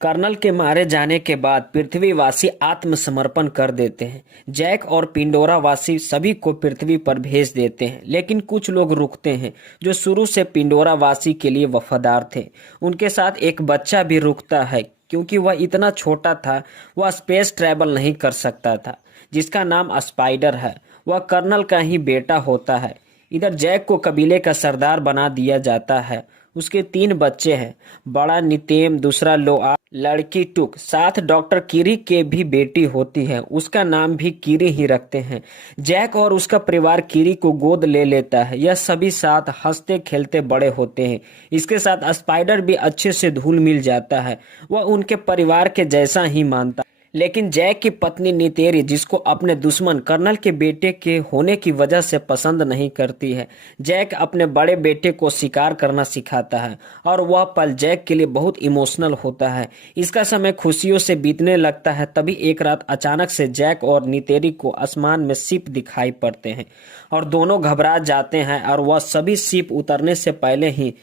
Colonel के मारे जाने के बाद पृथ्वीवासी आत्मसमर्पण कर देते हैं। जैक और पिंडोरा वासी सभी को पृथ्वी पर भेज देते हैं, लेकिन कुछ लोग रुकते हैं जो शुरू से पिंडोरा वासी के लिए वफादार थे। उनके साथ एक बच्चा भी रुकता है क्योंकि वह इतना छोटा था, वह स्पेस ट्रैवल नहीं कर सकता था, जिसका नाम स्पाइडर है। वह कर्नल का ही बेटा होता है। इधर जैक को कबीले का सरदार बना दिया जाता है। उसके 3 बच्चे हैं, बड़ा नितेम, दूसरा लोआ, लड़की टुक, साथ डॉक्टर किरी के भी बेटी होती है, उसका नाम भी किरी ही रखते हैं। जैक और उसका परिवार किरी को गोद ले लेता है। यह सभी साथ हंसते खेलते बड़े होते हैं। इसके साथ स्पाइडर भी अच्छे से घुल मिल जाता है। वह उनके परिवार के जैसा ही मानता है। लेकिन जैक की पत्नी नितेरी, जिसको अपने दुश्मन कर्नल के बेटे के होने की वजह से पसंद नहीं करती है, जैक अपने बड़े बेटे को शिकार करना सिखाता है और वह पल जैक के लिए बहुत इमोशनल होता है। इसका समय खुशियों से बीतने लगता है। तभी एक रात अचानक से जैक और नितेरी को आसमान में शिप दिखाई पड़ते हैं और दोनों घबरा जाते हैं और वह सभी शिप उतरने से पहले ही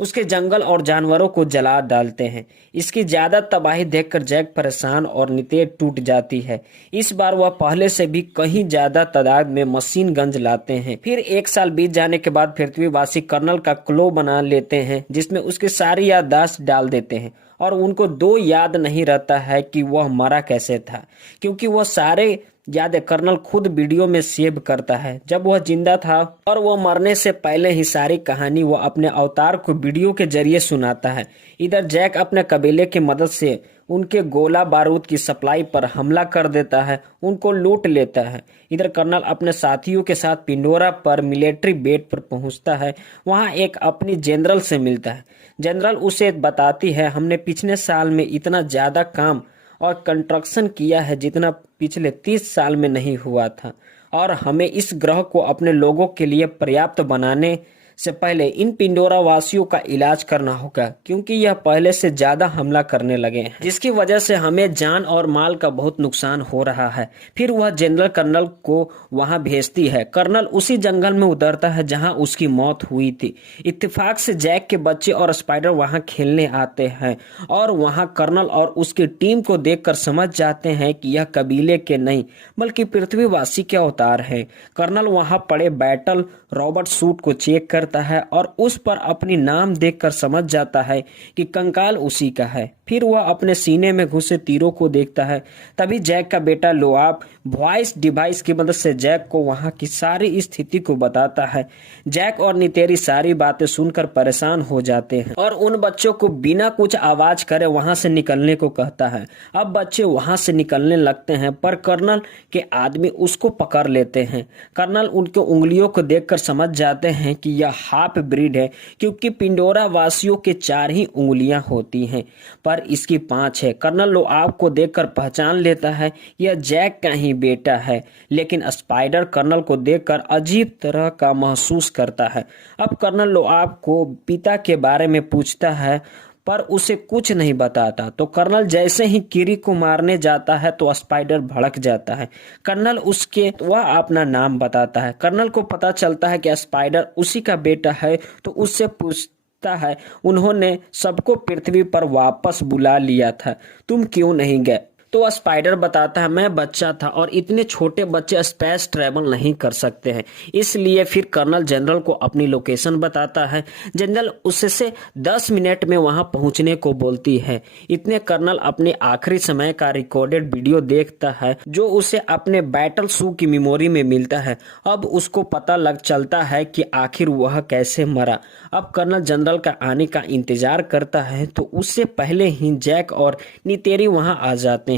उसके जंगल और जानवरों को जला डालते हैं। इसकी ज्यादा तबाही देखकर जैक परेशान और नितेर टूट जाती है। इस बार वह पहले से भी कहीं ज्यादा तादाद में मशीन गन्स लाते हैं। फिर 1 साल बीत जाने के बाद पृथ्वीवासी कर्नल का क्लो बना लेते हैं, जिसमें उसकी सारी याददाश्त डाल देते हैं और उनको 2 याद नहीं रहता है कि वह मरा कैसे था, क्योंकि वह सारे यादें कर्नल खुद वीडियो में सेव करता है जब वह जिंदा था, और वह मरने से पहले ही सारी कहानी वह अपने अवतार को वीडियो के जरिए सुनाता है। इधर जैक अपने कबीले की मदद से उनके गोला बारूद की सप्लाई पर हमला कर देता है, उनको लूट लेता है। इधर कर्नल अपने साथियों के साथ पिंडोरा पर मिलिट्री बेस पर पहुंचता है। वहां एक अपनी जनरल से मिलता है। जनरल उसे बताती है, हमने पिछले साल में इतना ज्यादा काम और कंस्ट्रक्शन किया है जितना पिछले 30 साल में नहीं हुआ था, और हमें इस ग्रह को अपने लोगों के लिए पर्याप्त बनाने से पहले इन पिंडोरा वासियों का इलाज करना होगा, क्योंकि यह पहले से ज्यादा हमला करने लगे हैं, जिसकी वजह से हमें जान और माल का बहुत नुकसान हो रहा है। फिर वह जनरल कर्नल को वहां भेजती है। कर्नल उसी जंगल में उतरता है जहां उसकी मौत हुई थी। इत्तेफाक से जैक के बच्चे और स्पाइडर वहां खेलने आते हैं और वहां कर्नल और उसकी टीम को देखकर समझ जाते हैं कि यह कबीले के नहीं बल्कि पृथ्वीवासी के अवतार है। कर्नल वहां पड़े बैटल रॉबर्ट सूट को चेक करता है और उस पर अपनी नाम देखकर समझ जाता है कि कंकाल उसी का है। फिर वह अपने सीने में घुसे तीरों को देखता है। तभी जैक का बेटा लोआब वॉइस डिवाइस की मदद से जैक को वहां की सारी स्थिति को बताता है। जैक और नितेरी सारी बातें सुनकर परेशान हो जाते हैं और उन बच्चों को बिना कुछ आवाज करे वहां से निकलने को कहता है। अब बच्चे वहां से निकलने लगते हैं, पर कर्नल के आदमी उसको पकड़ लेते हैं। कर्नल उनके उंगलियों को देखकर समझ जाते हैं कि यह हाफ ब्रीड है, क्योंकि पिंडोरा वासियों के 4 ही उंगलियां होती हैं, पर इसकी 5 है। कर्नल लोआब को देखकर पहचान लेता है यह जैक का ही बेटा है, लेकिन स्पाइडर कर्नल को देखकर अजीब तरह का महसूस करता है। अब कर्नल लोआब को पिता के बारे में पूछता है, पर उसे कुछ नहीं बताता। तो कर्नल जैसे ही किरी को मारने जाता है तो स्पाइडर भड़क जाता है। कर्नल उसके वह अपना नाम बताता है। कर्नल को पता चलता है कि स्पाइडर उसी का बेटा है, तो उससे पूछता है, उन्होंने सबको पृथ्वी पर वापस बुला लिया था, तुम क्यों नहीं गए? तो स्पाइडर बताता है, मैं बच्चा था और इतने छोटे बच्चे स्पेस ट्रैवल नहीं कर सकते हैं। इसलिए फिर कर्नल जनरल को अपनी लोकेशन बताता है। जनरल उससे 10 मिनट में वहां पहुंचने को बोलती है। इतने कर्नल अपने आखिरी समय का रिकॉर्डेड वीडियो देखता है जो उसे अपने बैटल शू की मेमोरी में मिलता है। अब उसको पता लग चलता है कि आखिर वह कैसे मरा। अब कर्नल जनरल का आने का इंतजार करता है, तो उससे पहले ही जैक और नितेरी वहां आ जाते हैं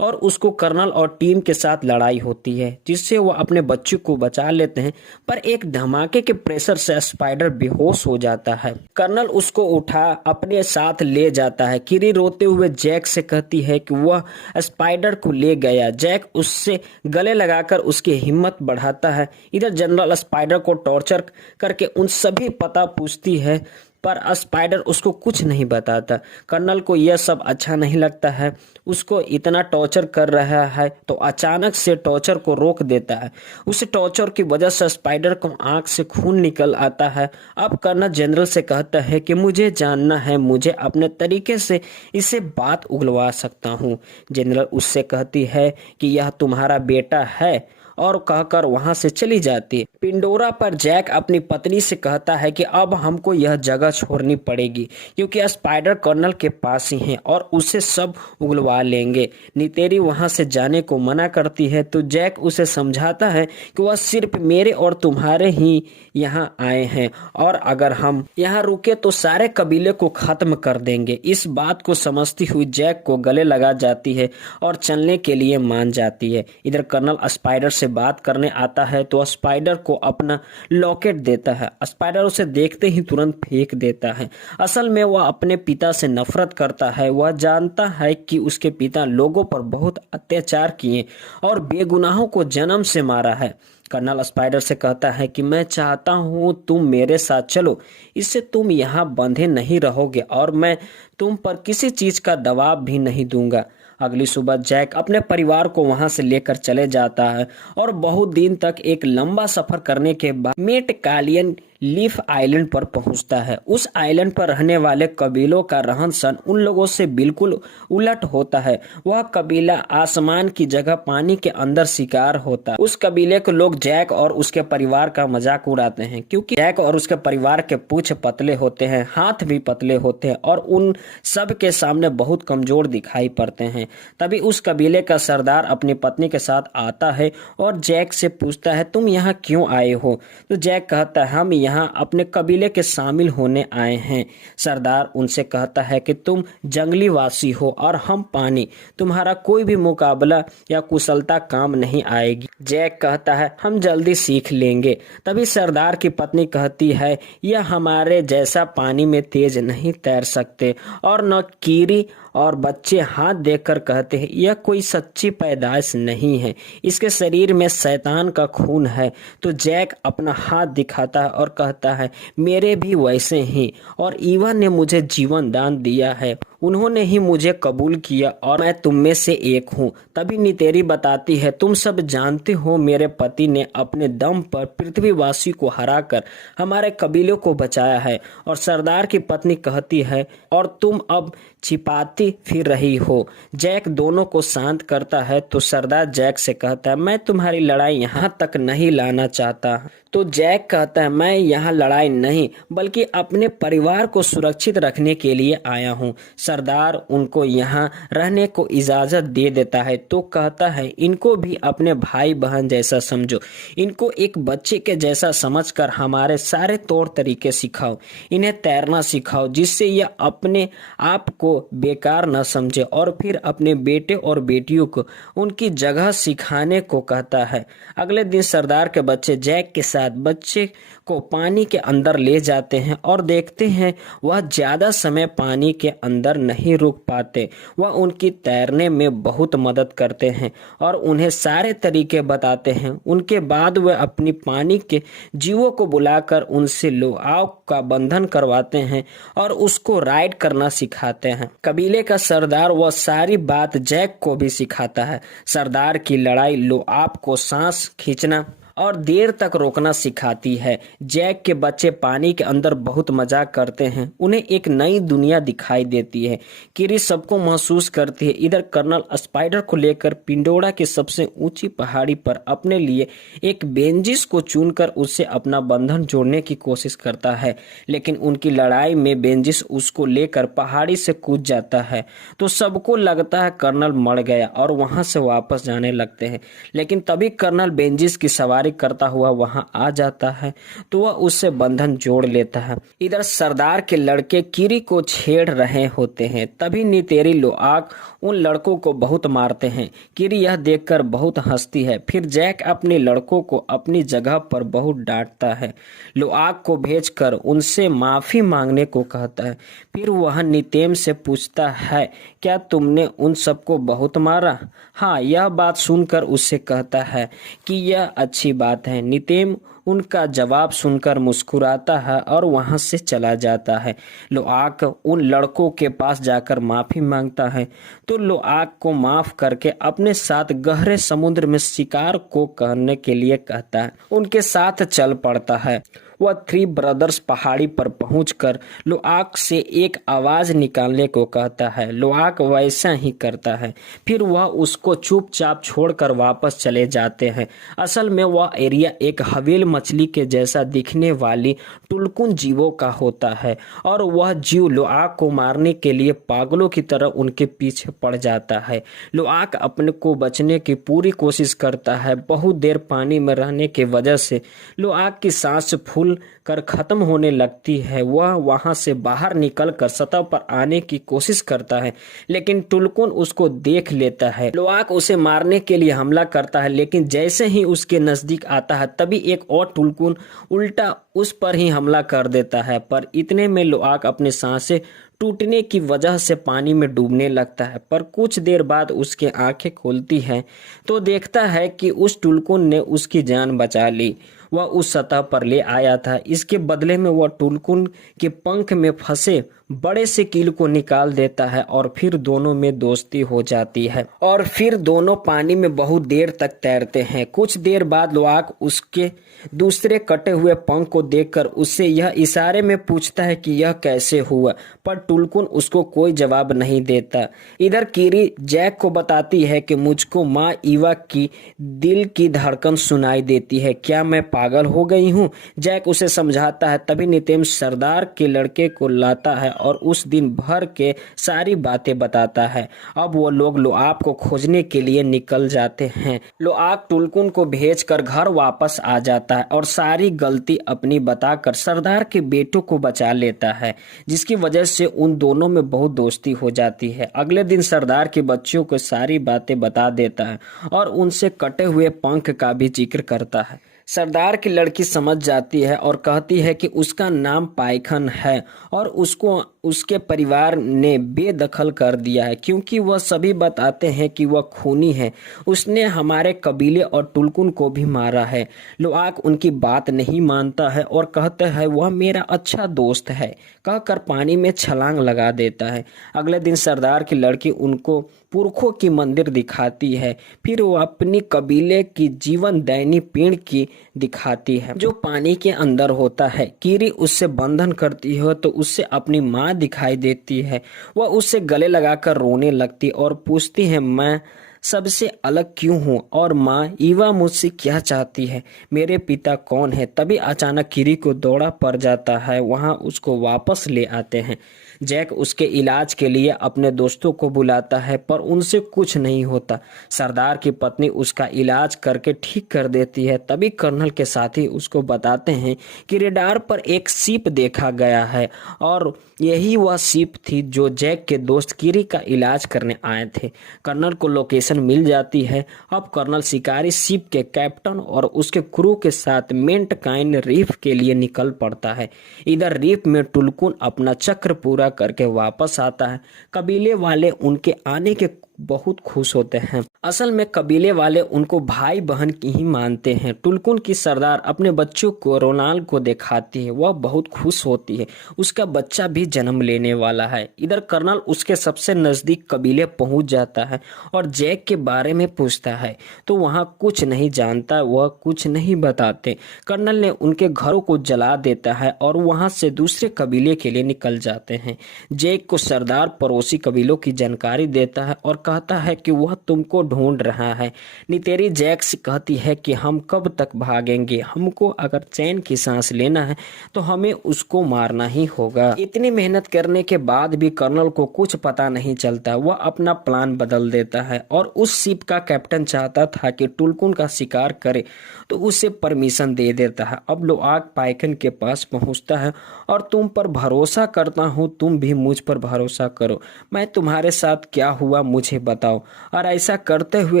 और उसको कर्नल और टीम के साथ लड़ाई होती है, जिससे वो अपने बच्चे को बचा लेते हैं। पर एक धमाके के प्रेशर से स्पाइडर बेहोश हो जाता है। कर्नल उसको उठा अपने साथ ले जाता है। किरी रोते हुए जैक से कहती है कि वह स्पाइडर को ले गया। जैक उससे गले लगाकर उसकी हिम्मत बढ़ाता है। इधर जनरल स्पाइडर को टॉर्चर करके उन सभी पता पूछती है पर स्पाइडर उसको कुछ नहीं बताता। कर्नल को यह सब अच्छा नहीं लगता है, उसको इतना टॉर्चर कर रहा है तो अचानक से टॉर्चर को रोक देता है। उस टॉर्चर की वजह से स्पाइडर को आंख से खून निकल आता है। अब कर्नल जनरल से कहता है कि मुझे जानना है, मुझे अपने तरीके से इससे बात उगलवा सकता हूँ। जनरल उससे कहती है कि यह तुम्हारा बेटा है और कहकर वहां से चली जाती है। पिंडोरा पर जैक अपनी पत्नी से कहता है कि अब हमको यह जगह छोड़नी पड़ेगी क्योंकि स्पाइडर कर्नल के पास ही हैं और उसे सब उगलवा लेंगे। नितेरी वहां से जाने को मना करती है तो जैक उसे समझाता है कि वह सिर्फ मेरे और तुम्हारे ही यहाँ आए हैं और अगर हम यहाँ रुके तो सारे कबीले को खत्म कर देंगे। इस बात को समझती हुई जैक को गले लगा जाती है और चलने के लिए मान जाती है। इधर कर्नल स्पाइडर से बात करने आता है तो स्पाइडर को अपना लॉकेट देता है। स्पाइडर उसे देखते ही तुरंत फेंक देता है। असल में वह अपने पिता से नफरत करता है। वह जानता है कि उसके पिता लोगों पर बहुत अत्याचार किए और बेगुनाहों को जन्म से मारा है। कर्नल स्पाइडर से कहता है कि मैं चाहता हूं तुम मेरे साथ चलो, इससे तुम यहाँ बंधे नहीं रहोगे और मैं तुम पर किसी चीज का दबाव भी नहीं दूंगा। अगली सुबह जैक अपने परिवार को वहां से लेकर चले जाता है और बहुत दिन तक एक लंबा सफर करने के बाद मेटकालियन लीफ आइलैंड पर पहुंचता है। उस आइलैंड पर रहने वाले कबीलों का रहन सहन उन लोगों से बिल्कुल उलट होता है। वह कबीला आसमान की जगह पानी के अंदर शिकार होता है। उस कबीले के लोग जैक और उसके परिवार का मजाक उड़ाते हैं क्योंकि जैक और उसके परिवार के पूंछ पतले होते हैं, हाथ भी पतले होते हैं और उन सब के सामने बहुत कमजोर दिखाई पड़ते हैं। तभी उस कबीले का सरदार अपनी पत्नी के साथ आता है और जैक से पूछता है तुम यहाँ क्यों आए हो? तो जैक कहता है हम यहाँ अपने कबीले के शामिल होने आए हैं। सरदार उनसे कहता है कि तुम जंगली वासी हो और हम पानी, तुम्हारा कोई भी मुकाबला या कुशलता काम नहीं आएगी। जैक कहता है हम जल्दी सीख लेंगे। तभी सरदार की पत्नी कहती है यह हमारे जैसा पानी में तेज नहीं तैर सकते और न कीरी और बच्चे हाथ देखकर कहते हैं यह कोई सच्ची पैदाइश नहीं है, इसके शरीर में शैतान का खून है। तो जैक अपना हाथ दिखाता है और कहता है मेरे भी वैसे ही, और ईवा ने मुझे जीवन दान दिया है, उन्होंने ही मुझे कबूल किया और मैं तुम में से एक हूँ। तभी नितेरी बताती है तुम सब जानते हो मेरे पति ने अपने दम पर पृथ्वीवासी को हराकर हमारे कबीले को बचाया है। और सरदार की पत्नी कहती है और तुम अब छिपाती फिर रही हो। जैक दोनों को शांत करता है तो सरदार जैक से कहता है मैं तुम्हारी लड़ाई यहाँ तक नहीं लाना चाहता। तो जैक कहता है मैं यहाँ लड़ाई नहीं बल्कि अपने परिवार को सुरक्षित रखने के लिए आया हूँ। सरदार उनको यहाँ रहने को इजाजत दे देता है तो कहता है इनको भी अपने भाई बहन जैसा समझो, इनको एक बच्चे के जैसा समझकर हमारे सारे तौर तरीके सिखाओ, इन्हें तैरना सिखाओ जिससे यह अपने आप को बेकार न समझे, और फिर अपने बेटे और बेटियों को उनकी जगह सिखाने को कहता है। अगले दिन सरदार के बच्चे जैक के साथ बच्चे को पानी के अंदर ले जाते हैं और देखते हैं वह ज्यादा समय पानी के अंदर नहीं रुक पाते। वह उनकी तैरने में बहुत मदद करते हैं और उन्हें सारे तरीके बताते हैं। उनके बाद वह अपनी पानी के जीवों को बुलाकर उनसे लुआव का बंधन करवाते हैं और उसको राइड करना सिखाते हैं। कबीले का सरदार वह सारी बात जैक को भी सिखाता है। सरदार की लड़ाई लुआव को सांस खींचना और देर तक रोकना सिखाती है। जैक के बच्चे पानी के अंदर बहुत मजाक करते हैं, उन्हें एक नई दुनिया दिखाई देती है। किरी सबको महसूस करती है। इधर कर्नल स्पाइडर को लेकर पिंडोरा की सबसे ऊंची पहाड़ी पर अपने लिए एक बेंजिस को चुनकर उससे अपना बंधन जोड़ने की कोशिश करता है, लेकिन उनकी लड़ाई में बेंजिस उसको लेकर पहाड़ी से कूद जाता है तो सबको लगता है कर्नल मर गया और वहां से वापस जाने लगते हैं। लेकिन तभी कर्नल बेंजिस की सवारी करता हुआ वहां आ जाता है तो वह उससे बंधन जोड़ लेता है। इधर सरदार के लड़के किरी को छेड़ रहे होते हैं। तभी नितेरी लुआग उन लड़कों को बहुत मारते हैं। किरी यह देखकर बहुत हंसती है। फिर जैक अपने लड़कों को अपनी जगह पर बहुत डांटता है। लुआग को भेजकर उनसे माफी मांगने को कहता है। फिर वह नितेम से पूछता है क्या तुमने उन सबको बहुत मारा? हाँ, यह बात सुनकर उससे कहता है कि यह अच्छी बात है। नितेम उनका जवाब सुनकर मुस्कुराता है और वहां से चला जाता है। लोआक उन लड़कों के पास जाकर माफी मांगता है तो लोआक को माफ करके अपने साथ गहरे समुद्र में शिकार को करने के लिए कहता है। उनके साथ चल पड़ता है। वह थ्री ब्रदर्स पहाड़ी पर पहुंचकर लोआक से एक आवाज निकालने को कहता है। लोआक वैसा ही करता है। फिर वह उसको चुपचाप छोड़कर वापस चले जाते हैं। असल में वह एरिया एक हवेल मछली के जैसा दिखने वाली टुलकुन जीवों का होता है और वह जीव लोआक को मारने के लिए पागलों की तरह उनके पीछे पड़ जाता है। लोआक अपने को बचने की पूरी कोशिश करता है। बहुत देर पानी में रहने की वजह से लोआक की सांस फूल कर खत्म होने लगती है। वह वहां से बाहर निकलकर सतह पर आने की कोशिश करता है लेकिन टुलकुन उसको देख लेता है। लोआक उसे मारने के लिए हमला करता है लेकिन जैसे ही उसके नजदीक आता है तभी एक और टुलकुन उल्टा उस पर ही हमला कर देता है। पर इतने में लोआक अपनी सांसें टूटने की वजह से पानी में डूबने लगता है। पर कुछ देर बाद उसकी आंखें खुलती हैं तो देखता है कि उस टुलकुन ने उसकी जान बचा ली। वह उस सतह पर ले आया था। इसके बदले में वह टुलकुन के पंख में फंसे बड़े से कील को निकाल देता है और फिर दोनों में दोस्ती हो जाती है और फिर दोनों पानी में बहुत देर तक तैरते हैं। कुछ देर बाद लोआक उसके दूसरे कटे हुए पंख को देखकर उससे यह इशारे में पूछता है कि यह कैसे हुआ, पर टुलकुन उसको कोई जवाब नहीं देता। इधर कीरी जैक को बताती है कि मुझको माँ ईवा की दिल की धड़कन सुनाई देती है। क्या मैं पागल हो गई हूँ? जैक उसे समझाता है। तभी नितेश सरदार के लड़के को लाता है और उस दिन भर के सारी बातें बताता है। अब वो लोग लोआक को खोजने के लिए निकल जाते हैं। लोआक टुलकुन को भेजकर घर वापस आ जाता है और सारी गलती अपनी बताकर सरदार के बेटों को बचा लेता है, जिसकी वजह से उन दोनों में बहुत दोस्ती हो जाती है। अगले दिन सरदार के बच्चों को सारी बातें बता देता है और उनसे कटे हुए पंख का भी जिक्र करता है। सरदार की लड़की समझ जाती है और कहती है कि उसका नाम पाइखन है और उसको उसके परिवार ने बेदखल कर दिया है क्योंकि वह सभी बताते हैं कि वह खूनी है। उसने हमारे कबीले और टुलकुन को भी मारा है। लोआक उनकी बात नहीं मानता है और कहता है वह मेरा अच्छा दोस्त है, कहकर पानी में छलांग लगा देता है। अगले दिन सरदार की लड़की उनको पुरखों की मंदिर दिखाती है। फिर वो अपनी कबीले की जीवन दैनी पेड़ की दिखाती है जो पानी के अंदर होता है। कीरी उससे बंधन करती है तो उससे अपनी माँ दिखाई देती है। वह उससे गले लगाकर रोने लगती और पूछती है मैं सबसे अलग क्यों हूँ और माँ ईवा मुझसे क्या चाहती है, मेरे पिता कौन है। तभी अचानक कीरी को दौड़ा पड़ जाता है। वहाँ उसको वापस ले आते हैं। जैक उसके इलाज के लिए अपने दोस्तों को बुलाता है पर उनसे कुछ नहीं होता। सरदार की पत्नी उसका इलाज करके ठीक कर देती है। तभी कर्नल के साथी उसको बताते हैं कि रेडार पर एक शिप देखा गया है और यही वह शिप थी जो जैक के दोस्त कीरी का इलाज करने आए थे। कर्नल को लोकेशन मिल जाती है। अब कर्नल शिकारी शिप के कैप्टन और उसके क्रू के साथ मेंटकाइन रीफ के लिए निकल पड़ता है। इधर रीफ में टुलकुन अपना चक्र पूरा करके वापस आता है। कबीले वाले उनके आने के बहुत खुश होते हैं। असल में कबीले वाले उनको भाई बहन की ही मानते हैं। टुलकुन की सरदार अपने बच्चों को रोनाल्ड को दिखाती है। वह बहुत खुश होती है, उसका बच्चा भी जन्म लेने वाला है। इधर कर्नल उसके सबसे नजदीक कबीले पहुंच जाता है और जैक के बारे में पूछता है तो वहां कुछ नहीं जानता, वह कुछ नहीं बताते। कर्नल ने उनके घरों को जला देता है और वहां से दूसरे कबीले के लिए निकल जाते हैं। जैक को सरदार पड़ोसी कबीलों की जानकारी देता है और कहता है कि वह तुमको ढूंढ रहा है। नितेरी जैक से कहती है कि हम कब तक भागेंगे, हमको अगर चैन की सांस लेना है तो हमें उसको मारना ही होगा। इतनी मेहनत करने के बाद भी कर्नल को कुछ पता नहीं चलता। वह अपना प्लान बदल देता है और उस शिप का कैप्टन चाहता था कि टुलकुन का शिकार करे तो उसे परमिशन दे देता है। अब लोआक पाइखन के पास पहुंचता है और तुम पर भरोसा करता हूं, तुम भी मुझ पर भरोसा करो। मैं तुम्हारे साथ क्या हुआ मुझे बताओ। और ऐसा करते हुए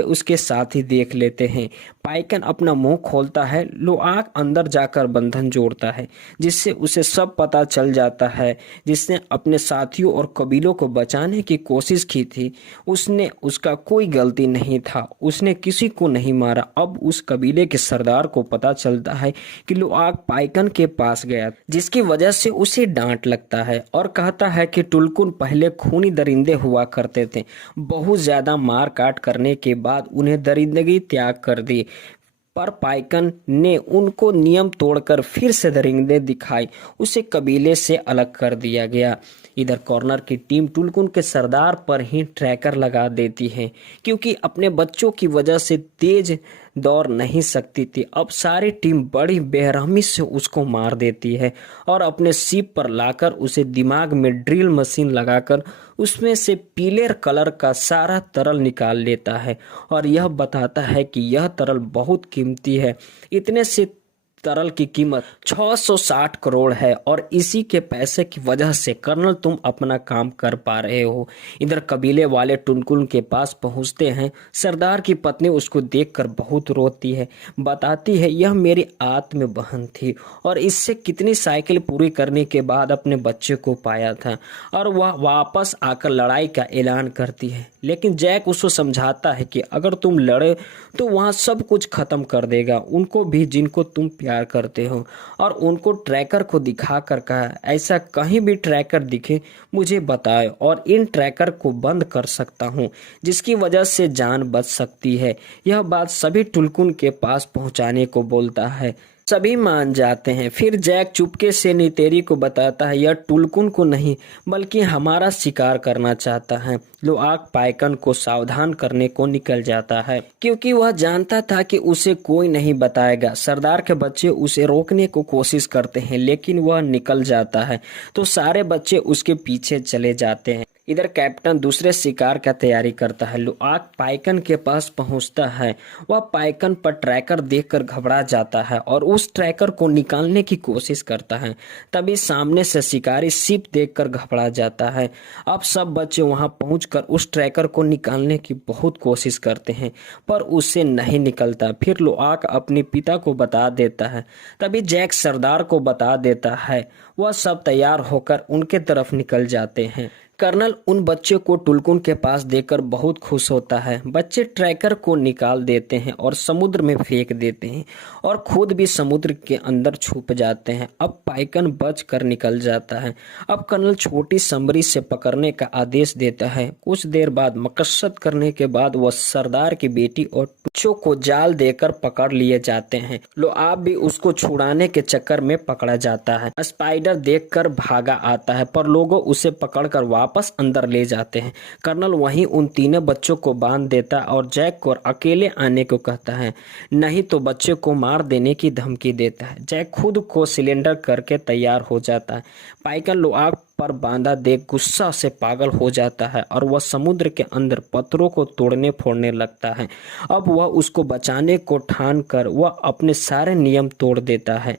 उसके साथी देख लेते हैं। पाइकन अपना मुंह खोलता है। लुआंग अंदर जाकर बंधन जोड़ता है, जिससे उसे सब पता चल जाता है। जिसने अपने साथियों और कबीलों को बचाने की कोशिश की थी, उसका कोई गलती नहीं था। उसने किसी को नहीं मारा। अब उस कबीले के सरदार को पता चलता है कि लुआंग पाइकन के पास गया, जिसकी वजह से उसे डांट लगता है और कहता है कि टुलकुन पहले खूनी दरिंदे हुआ करते थे। बहुत ज्यादा मार काट करने के बाद उन्हें दरिंदगी त्याग कर दी। पर पाइकन ने उनको नियम तोड़कर फिर से दरिंदे दिखाई। उसे कबीले से अलग कर दिया गया। इधर कॉर्नर की टीम टुलकुन के सरदार पर ही ट्रैकर लगा देती है, क्योंकि अपने बच्चों की वजह से तेज दौड़ नहीं सकती थी। अब सारी टीम बड़ी बेरहमी से उसको मार देती है और अपने सीप पर लाकर उसे दिमाग में ड्रिल मशीन लगाकर उसमें से पीले कलर का सारा तरल निकाल लेता है और यह बताता है कि यह तरल बहुत कीमती है। इतने से तरल की कीमत 660 करोड़ है और इसी के पैसे की वजह से कर्नल तुम अपना काम कर पा रहे हो। इधर कबीले वाले टुलकुन के पास पहुंचते हैं। सरदार की पत्नी उसको देखकर बहुत रोती है, बताती है यह मेरी आत्म बहन थी और इससे कितनी साइकिल पूरी करने के बाद अपने बच्चे को पाया था, और वह वापस आकर लड़ाई का ऐलान करती है। लेकिन जैक उसको समझाता है कि अगर तुम लड़े तो वहाँ सब कुछ खत्म कर देगा, उनको भी जिनको तुम प्यार करते हो। और उनको ट्रैकर को दिखा कर कहा, ऐसा कहीं भी ट्रैकर दिखे मुझे बताए और इन ट्रैकर को बंद कर सकता हूँ, जिसकी वजह से जान बच सकती है। यह बात सभी टुलकुन के पास पहुँचाने को बोलता है। सभी मान जाते हैं। फिर जैक चुपके से नीतेरी को बताता है यह टुलकुन को नहीं बल्कि हमारा शिकार करना चाहता है। लुआंग पाइकन को सावधान करने को निकल जाता है, क्योंकि वह जानता था कि उसे कोई नहीं बताएगा। सरदार के बच्चे उसे रोकने को कोशिश करते हैं, लेकिन वह निकल जाता है तो सारे बच्चे उसके पीछे चले जाते हैं। इधर कैप्टन दूसरे शिकार का तैयारी करता है। लुआंग पाइकन के पास पहुंचता है। वह पाइकन पर ट्रैकर देखकर घबरा जाता है और उस ट्रैकर को निकालने की कोशिश करता है। तभी सामने से शिकारी सीप देखकर घबरा जाता है। अब सब बच्चे वहां पहुंचकर उस ट्रैकर को निकालने की बहुत कोशिश करते हैं, पर उससे नहीं निकलता। फिर लुआंग अपने पिता को बता देता है। तभी जैक सरदार को बता देता है। वह सब तैयार होकर उनके तरफ निकल जाते हैं। कर्नल उन बच्चों को टुलकुन के पास देखकर बहुत खुश होता है। बच्चे ट्रैकर को निकाल देते हैं और समुद्र में फेंक देते हैं और खुद भी समुद्र के अंदर छुप जाते हैं। अब पाइकन बच कर निकल जाता है। अब कर्नल छोटी समरी से पकड़ने का आदेश देता है। कुछ देर बाद मकसद करने के बाद वह सरदार की बेटी और बच्चों को जाल देकर पकड़ लिए जाते हैं। लुआंग भी उसको छुड़ाने के चक्कर में पकड़ा जाता है। स्पाइडर देखकर भागा आता है, पर लोगों उसे पकड़कर वापस अंदर ले जाते हैं। कर्नल वहीं उन तीनों बच्चों को बांध देता और जैक को अकेले आने को कहता है, नहीं तो बच्चे को मार देने की धमकी देता है। जैक खुद को सिलेंडर करके तैयार हो जाता है। पाइकन लुआंग पर बांधा देख गुस्सा से पागल हो जाता है और वह समुद्र के अंदर पत्थरों को तोड़ने फोड़ने लगता है। अब वह उसको बचाने को ठान कर वह अपने सारे नियम तोड़ देता है।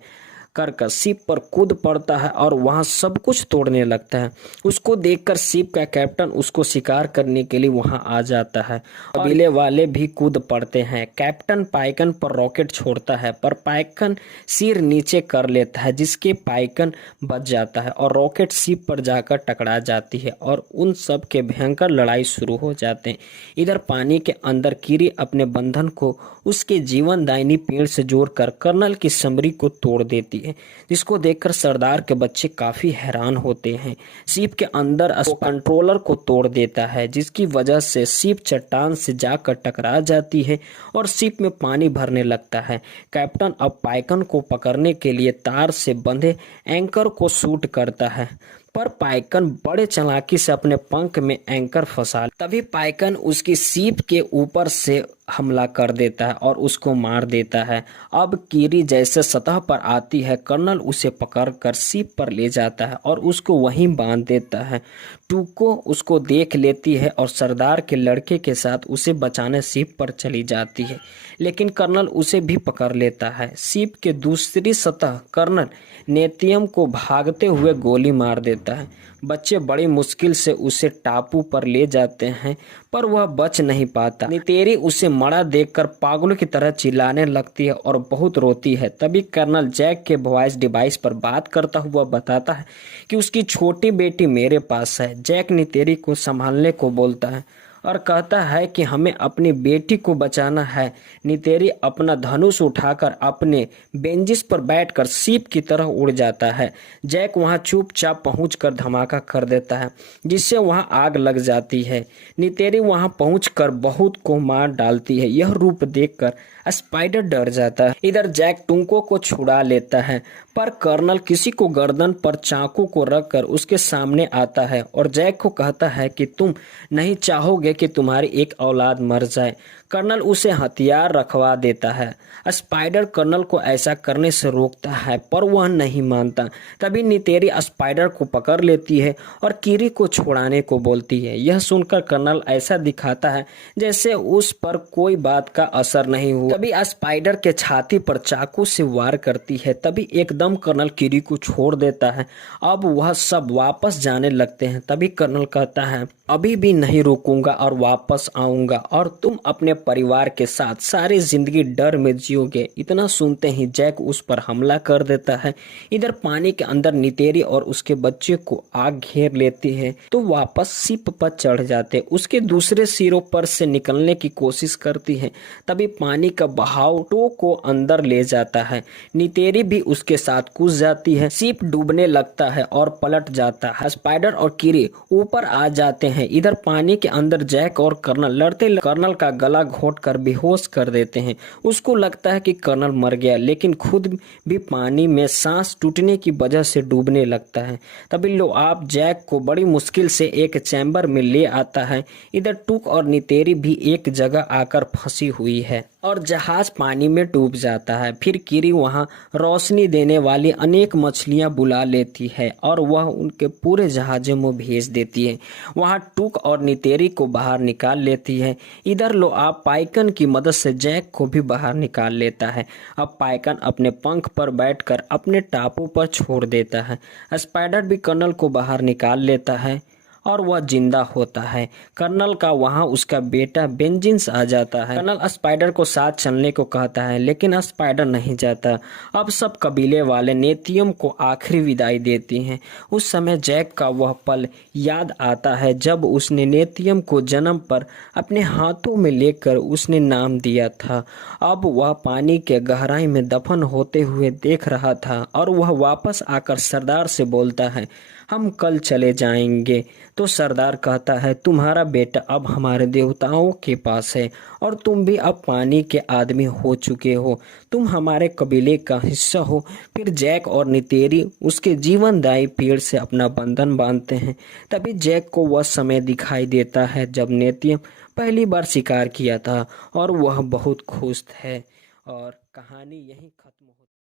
कर शिप पर कूद पड़ता है और वहां सब कुछ तोड़ने लगता है। उसको देखकर शिप का कैप्टन उसको शिकार करने के लिए वहां आ जाता है। कबीले वाले भी कूद पड़ते हैं। कैप्टन पाइकन पर रॉकेट छोड़ता है, पर पाइकन सिर नीचे कर लेता है, जिसके पाइकन बच जाता है और रॉकेट शिप पर जाकर टकरा जाती है और उन सब के भयंकर लड़ाई शुरू हो जाते हैं। इधर पानी के अंदर कीरी अपने बंधन को उसके जीवनदायिनी पेड़ से जोड़कर कर्नल की समरी को तोड़ देती है, जिसको देखकर सरदार के बच्चे काफी हैरान होते हैं। शिप के अंदर कंट्रोलर को तोड़ देता है, जिसकी वजह से शिप चट्टान से जाकर टकरा जाती है और शिप में पानी भरने लगता है। कैप्टन अब पाइकन को पकड़ने के लिए तार से बंधे एंकर को शूट करता है, पर पाइकन बड़े चालाकी से अपने पंख में एंकर फंसा। तभी पाइकन उसकी सीप के ऊपर से हमला कर देता है और उसको मार देता है। अब कीरी जैसे सतह पर आती है, कर्नल उसे पकड़कर सीप पर ले जाता है और उसको वहीं बांध देता है। टूको उसको देख लेती है और सरदार के लड़के के साथ उसे बचाने सीप पर चली जाती है, लेकिन कर्नल उसे भी पकड़ लेता है। सीप के दूसरी सतह कर्नल नेतियम को भागते हुए गोली मार देता है। बच्चे बड़ी मुश्किल से उसे टापू पर ले जाते हैं, पर वह बच नहीं पाता। नितेरी उसे मरा देखकर पागलों की तरह चिल्लाने लगती है और बहुत रोती है। तभी कर्नल जैक के वॉइस डिवाइस पर बात करता हुआ बताता है कि उसकी छोटी बेटी मेरे पास है। जैक नितेरी को संभालने को बोलता है और कहता है कि हमें अपनी बेटी को बचाना है। नितेरी अपना धनुष उठाकर अपने बेंजिस पर बैठकर सीप की तरह उड़ जाता है। जैक वहां चुपचाप पहुंचकर धमाका कर देता है, जिससे वहां आग लग जाती है। नितेरी वहां पहुंचकर बहुत को मार डालती है। यह रूप देखकर स्पाइडर डर जाता है। इधर जैक टुंको को छुड़ा लेता है, पर कर्नल किसी को गर्दन पर चाकू को रखकर उसके सामने आता है और जैक को कहता है कि तुम नहीं चाहोगे कि तुम्हारी एक औलाद मर जाए। कर्नल उसे हथियार रखवा देता है। स्पाइडर कर्नल को ऐसा करने से रोकता है, पर वह नहीं मानता। तभी नितेरी स्पाइडर को पकड़ लेती है और कीरी को छुड़ाने को बोलती है। यह सुनकर कर्नल ऐसा दिखाता है जैसे उस पर कोई बात का असर नहीं हुआ। तभी स्पाइडर के छाती पर चाकू से वार करती है। तभी एकदम कर्नल कीरी को छोड़ देता है। अब वह सब वापस जाने लगते हैं। तभी कर्नल कहता है, अभी भी नहीं रुकूंगा और वापस आऊंगा और तुम अपने परिवार के साथ सारी जिंदगी डर में जियोगे। इतना सुनते ही जैक उस पर हमला कर देता है। इधर पानी के अंदर नितेरी और उसके बच्चे को आग घेर लेती है, तो वापस शिप पर चढ़ जाते। उसके दूसरे सिरों पर से निकलने की कोशिश करती है। तभी पानी का बहाव टो को अंदर ले जाता है। नितेरी भी उसके साथ कूद जाती है। शिप डूबने लगता है और पलट जाता है। स्पाइडर और कीरी ऊपर आ जाते हैं। इधर पानी के अंदर जैक और कर्नल लड़ते कर्नल का गला घोंटकर बेहोश कर देते हैं। उसको लगता है कि कर्नल मर गया, लेकिन खुद भी पानी में सांस टूटने की वजह से डूबने लगता है। तभी लोआब जैक को बड़ी मुश्किल से एक चैम्बर में ले आता है। इधर टुक और नितेरी भी एक जगह आकर फंसी हुई है और जहाज पानी में डूब जाता है। फिर कीरी वहां रोशनी देने वाली अनेक मछलियां बुला लेती है और वह उनके पूरे जहाजों में भेज देती है। वहां टुक और नितेरी को बाहर निकाल लेती है। इधर लोआब पाइकन की मदद से जैक को भी बाहर निकाल लेता है। अब पाइकन अपने पंख पर बैठकर अपने टापू पर छोड़ देता है। स्पाइडर भी कर्नल को बाहर निकाल लेता है और वह जिंदा होता है। कर्नल का वहां उसका बेटा बेंजिन्स आ जाता है। कर्नल स्पाइडर को साथ चलने को कहता है, लेकिन स्पाइडर नहीं जाता। अब सब कबीले वाले नेतियम को आखिरी विदाई देती हैं। उस समय जैक का वह पल याद आता है जब उसने नेतियम को जन्म पर अपने हाथों में लेकर उसने नाम दिया था। अब वह पानी के गहराई में दफन होते हुए देख रहा था और वह वापस आकर सरदार से बोलता है, हम कल चले जाएंगे। तो सरदार कहता है, तुम्हारा बेटा अब हमारे देवताओं के पास है और तुम भी अब पानी के आदमी हो चुके हो। तुम हमारे कबीले का हिस्सा हो। फिर जैक और नितेरी उसके जीवनदायी पेड़ से अपना बंधन बांधते हैं। तभी जैक को वह समय दिखाई देता है जब नेतियम पहली बार शिकार किया था और वह बहुत खुश है। और कहानी यहीं खत्म हो